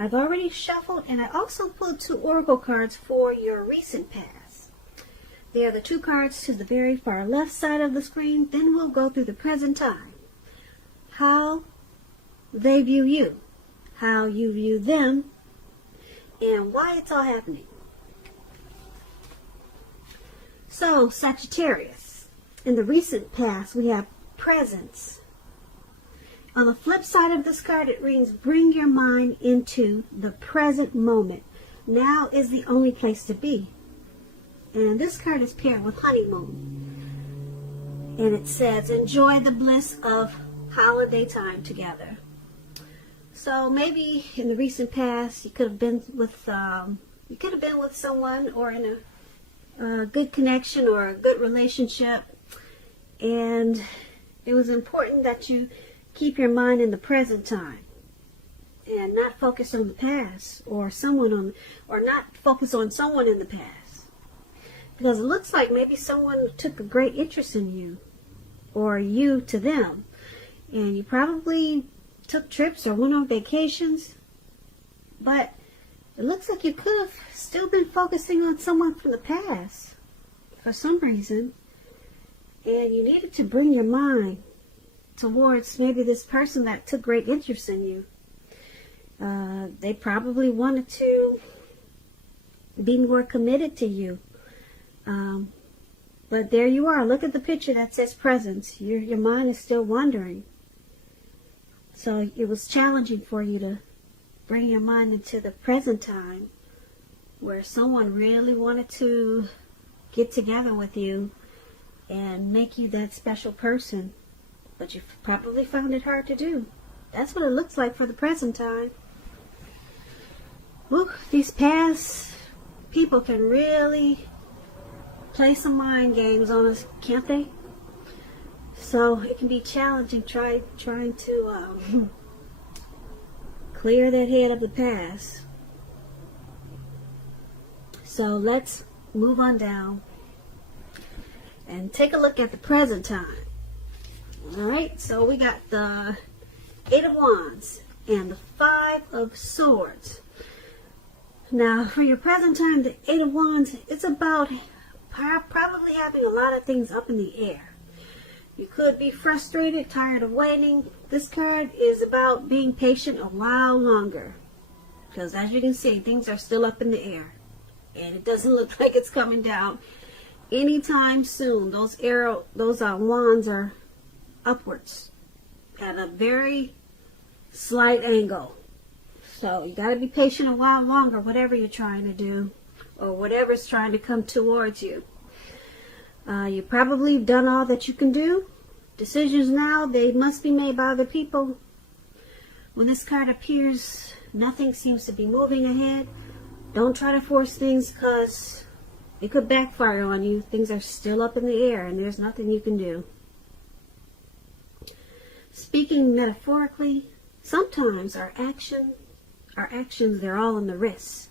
I've already shuffled, and I also pulled 2 oracle cards for your recent past. They are the 2 cards to the very far left side of the screen. Then we'll go through the present time. How they view you, how you view them, and why it's all happening. So, Sagittarius, in the recent past, we have presence. On the flip side of this card, it reads, bring your mind into the present moment. Now is the only place to be. And this card is paired with honeymoon. And it says, enjoy the bliss of holiday time together. So maybe in the recent past, you could have been with someone, or in a good connection or a good relationship. And it was important that you keep your mind in the present time and not focus on the past or not focus on someone in the past, because it looks like maybe someone took a great interest in you or you to them, and you probably took trips or went on vacations, but it looks like you could have still been focusing on someone from the past for some reason, and you needed to bring your mind towards maybe this person that took great interest in you. They probably wanted to be more committed to you. But there you are. Look at the picture that says presence. Your mind is still wandering. So it was challenging for you to bring your mind into the present time, where someone really wanted to get together with you and make you that special person. But you probably found it hard to do. That's what it looks like for the present time. Woo, these past people can really play some mind games on us, can't they? So it can be challenging trying to clear that head of the past. So let's move on down and take a look at the present time. Alright, so we got the 8 of Wands and the 5 of Swords. Now, for your present time, the 8 of Wands, it's about probably having a lot of things up in the air. You could be frustrated, tired of waiting. This card is about being patient a while longer, because as you can see, things are still up in the air, and it doesn't look like it's coming down anytime soon. Those wands are upwards at a very slight angle. So you got to be patient a while longer, whatever you're trying to do or whatever's trying to come towards you. You probably done all that you can do. Decisions now, they must be made by other people. When this card appears, nothing seems to be moving ahead. Don't try to force things, because it could backfire on you. Things are still up in the air and there's nothing you can do. Speaking metaphorically, sometimes our actions, they're all in the wrists.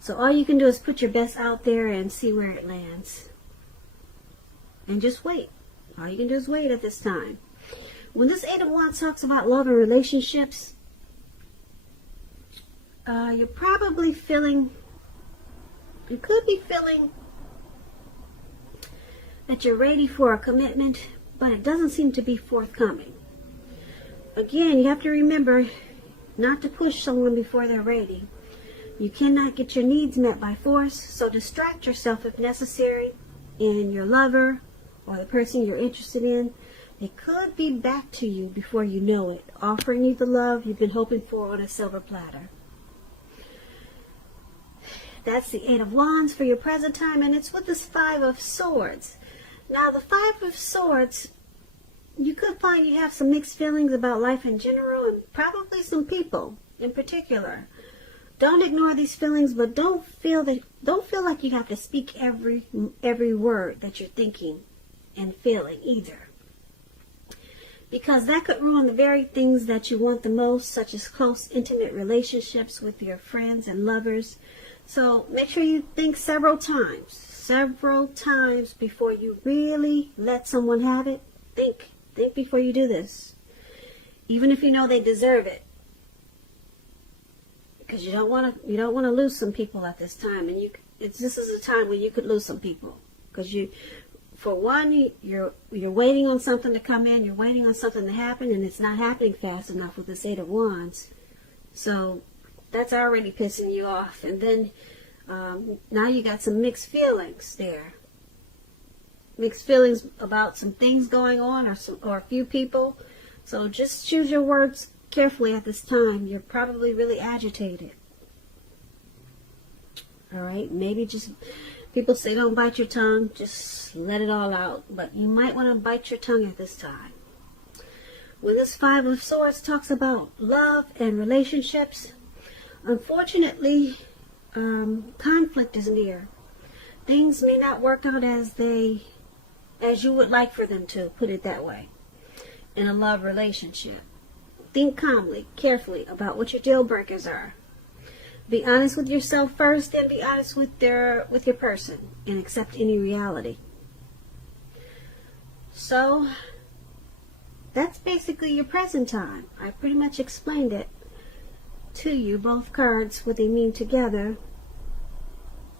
So all you can do is put your best out there and see where it lands. And just wait. All you can do is wait at this time. When this 8 of Wands talks about love and relationships, you're probably feeling, you could be feeling that you're ready for a commitment, but it doesn't seem to be forthcoming. Again, you have to remember not to push someone before they're ready. You cannot get your needs met by force, so distract yourself if necessary, and your lover or the person you're interested in, they could be back to you before you know it, offering you the love you've been hoping for on a silver platter. That's the 8 of Wands for your present time, and it's with this 5 of Swords. Now, the 5 of Swords, you could find you have some mixed feelings about life in general, and probably some people in particular. Don't ignore these feelings, but don't feel like you have to speak every word that you're thinking and feeling either, because that could ruin the very things that you want the most, such as close, intimate relationships with your friends and lovers. So make sure you think several times before you really let someone have it. Think before you do this, even if you know they deserve it, because you don't want to lose some people at this time, and this is a time when you could lose some people, because for one, you're waiting on something to come in, you're waiting on something to happen, and it's not happening fast enough with this Eight of Wands. So that's already pissing you off, and then now you got some mixed feelings there. Mixed feelings about some things going on, or a few people. So just choose your words carefully at this time. You're probably really agitated. All right, maybe just, people say don't bite your tongue, just let it all out. But you might want to bite your tongue at this time. When this Five of Swords talks about love and relationships, unfortunately, conflict is near. Things may not work out as you would like for them to, put it that way, in a love relationship. Think calmly, carefully about what your deal breakers are. Be honest with yourself first, then be honest with your person, and accept any reality. So that's basically your present time. I pretty much explained it to you, both cards, what they mean together.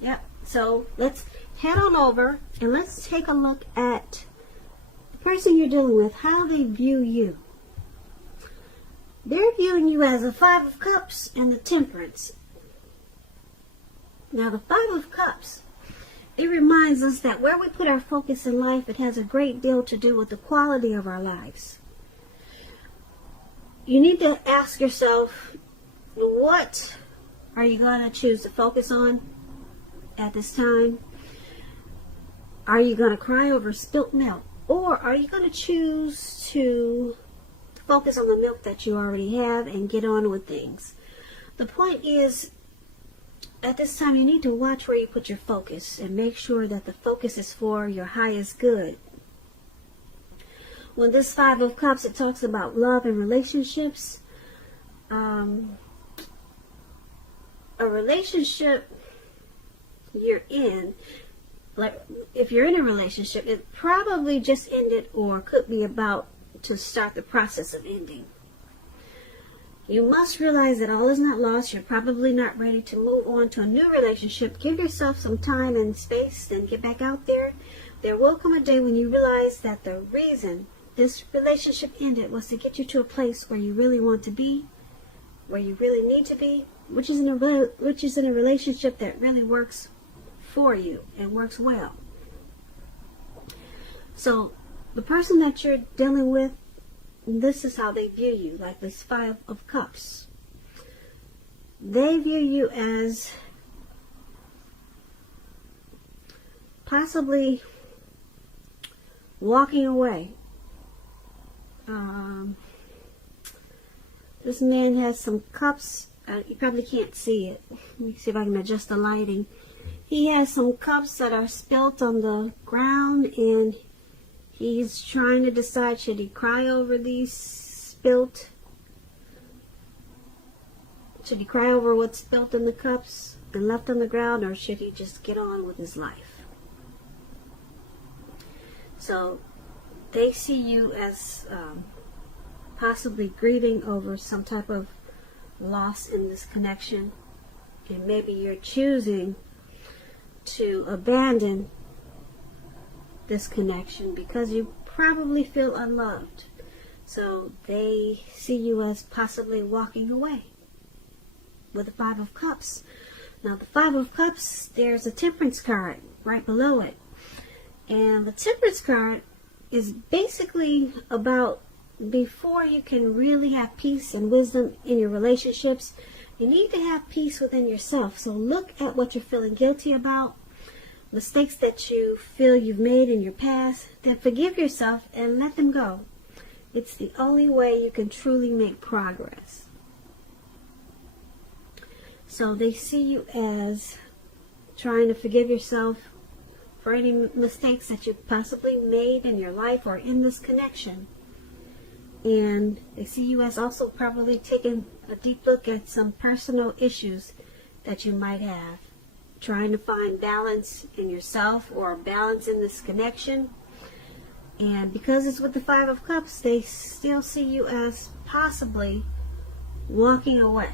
Yep. So let's head on over and let's take a look at the person you're dealing with, how they view you. They're viewing you as a Five of Cups and the Temperance. Now the Five of Cups, it reminds us that where we put our focus in life, it has a great deal to do with the quality of our lives. You need to ask yourself, what are you going to choose to focus on at this time? Are you going to cry over spilt milk? Or are you going to choose to focus on the milk that you already have and get on with things? The point is, at this time, you need to watch where you put your focus and make sure that the focus is for your highest good. When this Five of Cups, it talks about love and relationships. A relationship you're in, like if you're in a relationship, it probably just ended or could be about to start the process of ending. You must realize that all is not lost. You're probably not ready to move on to a new relationship. Give yourself some time and space, then get back out there. There will come a day when you realize that the reason this relationship ended was to get you to a place where you really want to be, where you really need to be, which is in a relationship that really works for you and works well. So the person that you're dealing with, this is how they view you, like this Five of Cups. They view you as possibly walking away. This man has some cups. You probably can't see it. Let me see if I can adjust the lighting. He has some cups that are spilt on the ground, and he's trying to decide, should he cry over these spilt? Should he cry over what's spilt in the cups and left on the ground, or should he just get on with his life? So they see you as possibly grieving over some type of loss in this connection, and maybe you're choosing to abandon this connection because you probably feel unloved. So they see you as possibly walking away with the Five of Cups. Now the Five of Cups, there's a Temperance card right below it, and the Temperance card is basically about, before you can really have peace and wisdom in your relationships, you need to have peace within yourself. So look at what you're feeling guilty about, mistakes that you feel you've made in your past, then forgive yourself and let them go. It's the only way you can truly make progress. So they see you as trying to forgive yourself for any mistakes that you possibly made in your life or in this connection. And they see you as also probably taking a deep look at some personal issues that you might have, trying to find balance in yourself or balance in this connection. And because it's with the Five of Cups, they still see you as possibly walking away.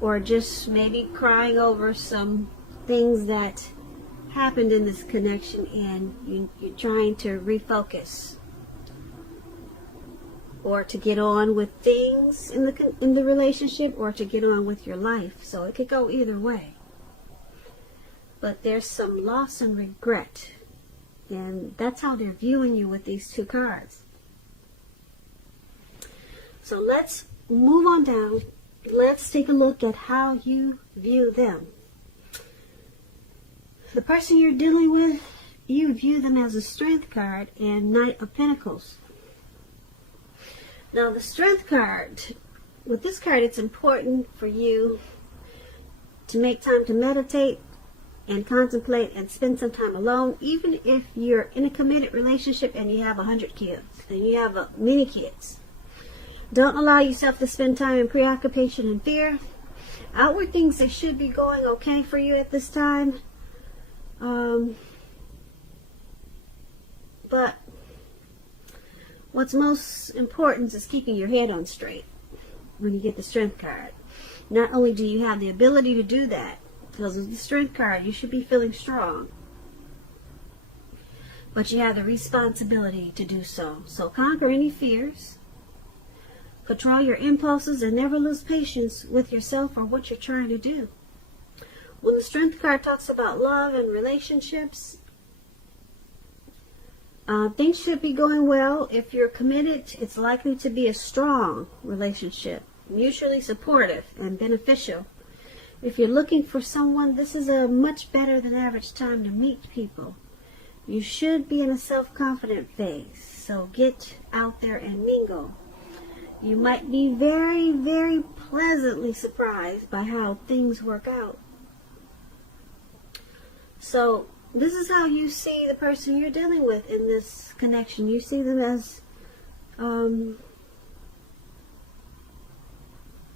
or just maybe crying over some things that happened in this connection, and you're trying to refocus or to get on with things in the relationship, or to get on with your life. So it could go either way. But there's some loss and regret, and that's how they're viewing you with these two cards. So let's move on down. Let's take a look at how you view them. The person you're dealing with, you view them as a Strength card and Knight of Pentacles. Now the Strength card, with this card, it's important for you to make time to meditate and contemplate and spend some time alone, even if you're in a committed relationship and you have 100 kids and you have many kids. Don't allow yourself to spend time in preoccupation and fear. Outward things, they should be going okay for you at this time. But what's most important is keeping your head on straight when you get the Strength card. Not only do you have the ability to do that, because of the Strength card, you should be feeling strong, but you have the responsibility to do so. So conquer any fears, control your impulses, and never lose patience with yourself or what you're trying to do. When the Strength card talks about love and relationships, things should be going well. If you're committed, it's likely to be a strong relationship, mutually supportive and beneficial. If you're looking for someone, this is a much better than average time to meet people. You should be in a self-confident phase, so get out there and mingle. You might be very, very pleasantly surprised by how things work out. So this is how you see the person you're dealing with in this connection. You see them as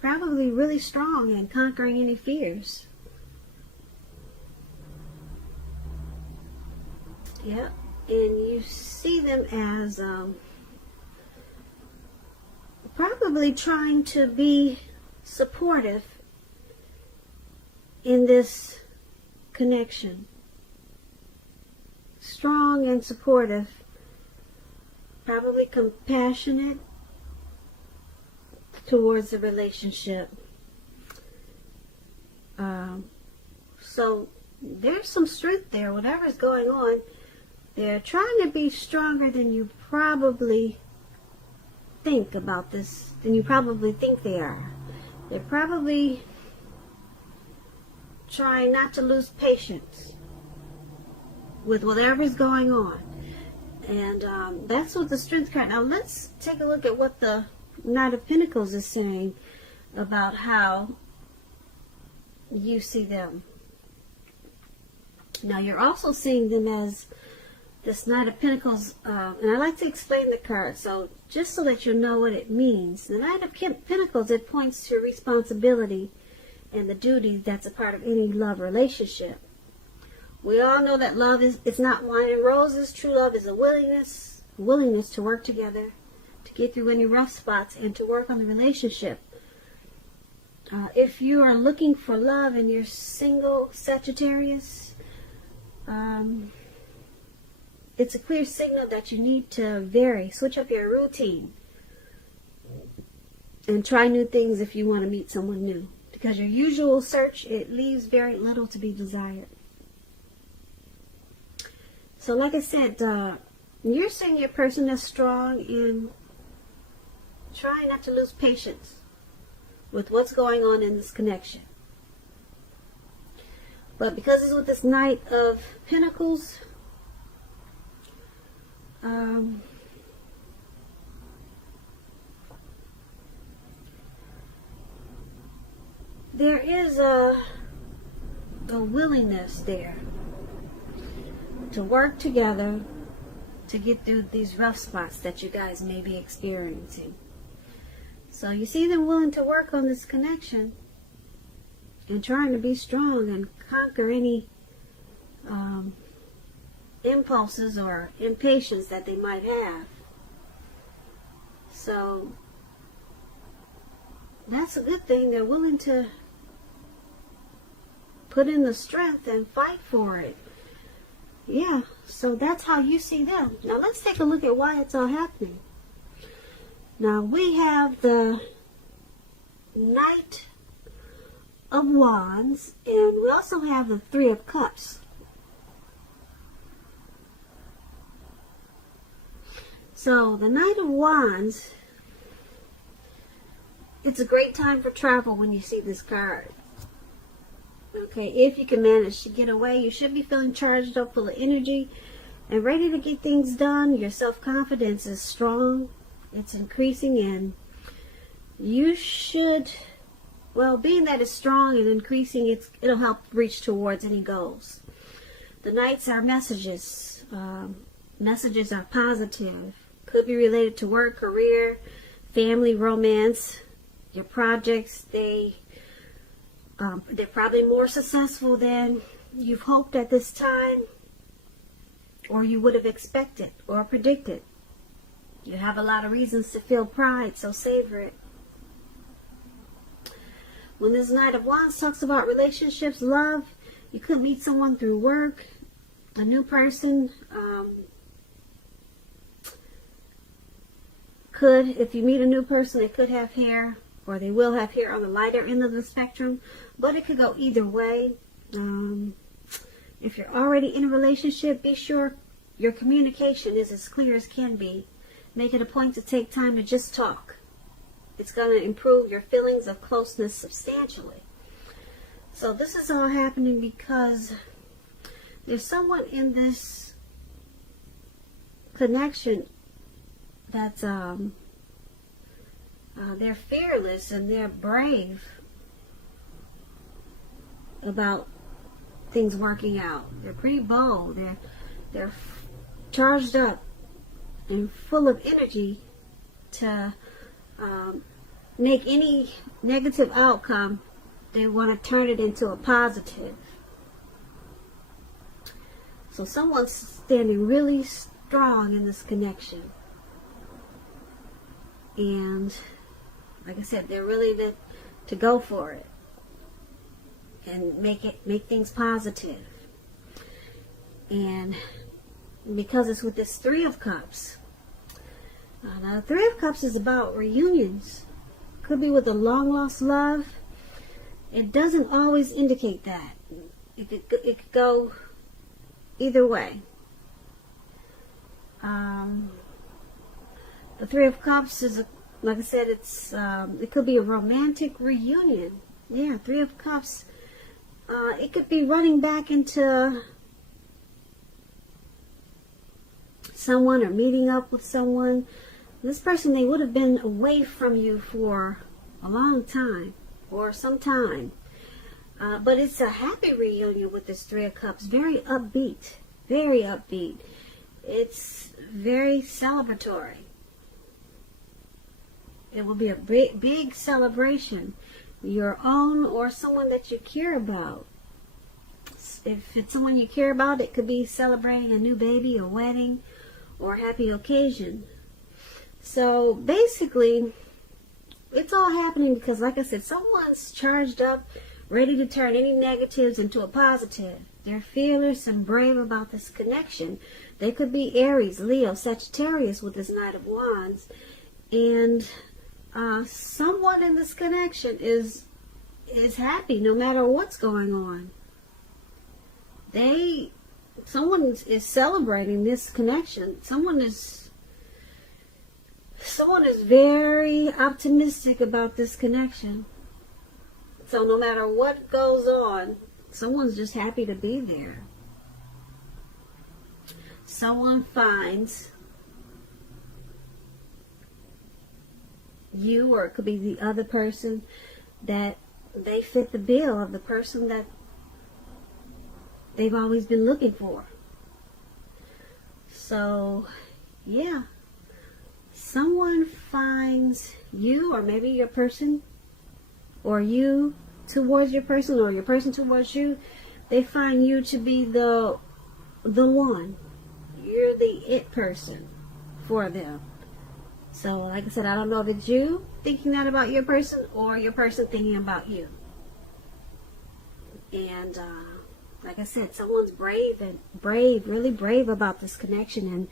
probably really strong and conquering any fears. Yeah, and you see them as probably trying to be supportive in this connection. Strong and supportive, probably compassionate towards the relationship. So there's some strength there, whatever's going on. They're trying to be stronger than you probably think about this, than you probably think they are. They're probably trying not to lose patience with whatever's going on. And that's what the Strength card. Now let's take a look at what the Knight of Pentacles is saying about how you see them. Now you're also seeing them as this Knight of Pentacles, and I like to explain the card, so just so that you know what it means. The Knight of Pentacles, it points to responsibility and the duty that's a part of any love relationship. We all know that love is not wine and roses. True love is a willingness to work together, to get through any rough spots, and to work on the relationship. If you are looking for love and you're single, Sagittarius, it's a clear signal that you need to switch up your routine and try new things if you want to meet someone new. Because your usual search, it leaves very little to be desired. So like I said, you're seeing your person that's strong and trying not to lose patience with what's going on in this connection. But because it's with this Knight of Pentacles, there is a willingness there to work together to get through these rough spots that you guys may be experiencing. So you see them willing to work on this connection and trying to be strong and conquer any impulses or impatience that they might have. So that's a good thing. They're willing to put in the strength and fight for it. Yeah, so that's how you see them. Now let's take a look at why it's all happening. Now we have the Knight of Wands, and we also have the Three of Cups. So the Knight of Wands, it's a great time for travel when you see this card. Okay, if you can manage to get away, you should be feeling charged up, full of energy, and ready to get things done. Your self-confidence is strong. It's increasing, and you should, well, being that it's strong and increasing, it'll help reach towards any goals. The Knights are messages. Messages are positive. Could be related to work, career, family, romance, your projects. They're probably more successful than you've hoped at this time, or you would have expected or predicted. You have a lot of reasons to feel pride, so savor it. When this Knight of Wands talks about relationships, love, you could meet someone through work, a new person. If you meet a new person, they could have hair, or they will have hair on the lighter end of the spectrum, but it could go either way. If you're already in a relationship, be sure your communication is as clear as can be. Make it a point to take time to just talk. It's going to improve your feelings of closeness substantially. So this is all happening because there's someone in this connection that's they're fearless and they're brave about things working out. They're pretty bold. They're charged up and full of energy to make any negative outcome. They want to turn it into a positive. So someone's standing really strong in this connection. And like I said, they're really to go for it and make things positive. And because it's with this Three of Cups. Now the Three of Cups is about reunions. Could be with a long lost love. It doesn't always indicate that. It could go either way. The Three of Cups is, like I said, it could be a romantic reunion. Yeah, Three of Cups. It could be running back into someone or meeting up with someone. This person, they would have been away from you for a long time or some time. But it's a happy reunion with this Three of Cups. Very upbeat. Very upbeat. It's very celebratory. It will be a big celebration. Your own or someone that you care about. If it's someone you care about, it could be celebrating a new baby, a wedding, or a happy occasion. So basically, it's all happening because, like I said, someone's charged up, ready to turn any negatives into a positive. They're fearless and brave about this connection. They could be Aries, Leo, Sagittarius with this Knight of Wands. And someone in this connection is happy no matter what's going on. Someone is celebrating this connection. Someone is very optimistic about this connection. So no matter what goes on, someone's just happy to be there. Someone finds you, or it could be the other person, that they fit the bill of the person that they've always been looking for. So, yeah. Someone finds you, or maybe your person, or you towards your person, or your person towards you. They find you to be the one. You're the it person for them. So, like I said, I don't know if it's you thinking that about your person, or your person thinking about you. And like I said, someone's really brave about this connection, and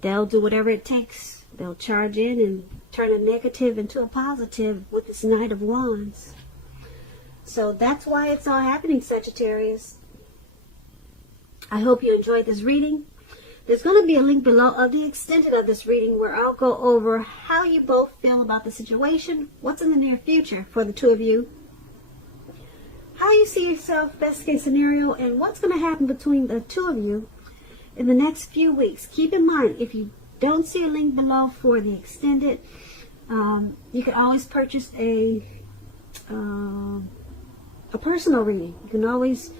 they'll do whatever it takes. They'll charge in and turn a negative into a positive with this Knight of Wands. So that's why it's all happening, Sagittarius. I hope you enjoyed this reading. There's going to be a link below of the extended of this reading where I'll go over how you both feel about the situation, what's in the near future for the two of you, how you see yourself, best case scenario, and what's going to happen between the two of you in the next few weeks. Keep in mind, if you don't see a link below for the extended, you can always purchase a personal reading. You can always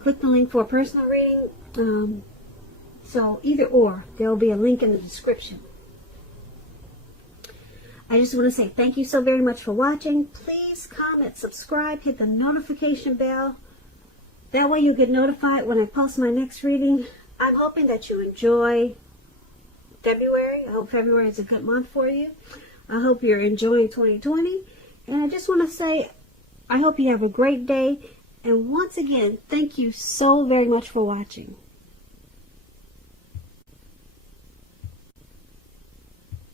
click the link for a personal reading. So either or, there will be a link in the description. I just want to say thank you so very much for watching. Please comment, subscribe, hit the notification bell. That way you get notified when I post my next reading. I'm hoping that you enjoy February. I hope February is a good month for you. I hope you're enjoying 2020. And I just want to say, I hope you have a great day. And once again, thank you so very much for watching.